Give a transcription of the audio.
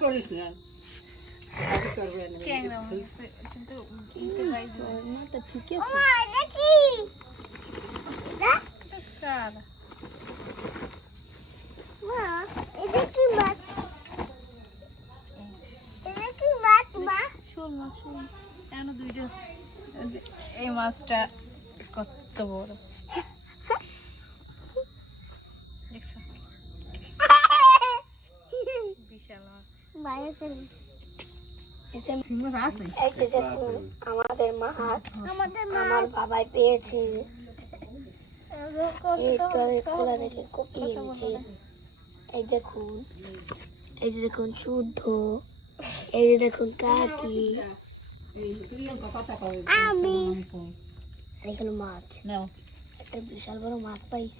করিস না ট্যাংরা মাছ কিন্তু ইতে পাইছে না তো ঠিক আছে মা এটা কি কার মা এটা কি মাছ এটা কি মাছ মা শোল মাছ শোল এখনো দুইটা আছে। এই মাছটা কত বড় দেখছো বিশাল মাছ বাইরে চলে এই যে সিংহ আছে এই যে দেখুন আমাদের মাছ আমাদের মা আমার বাবাই পেয়েছে কত এই কোলা থেকে কপি এনেছে এই যে দেখুন শুদ্ধ এই যে দেখুন কাকি আমি আর এখানে মাছ নাও একটা বিশাল বড় মাছ পাইছি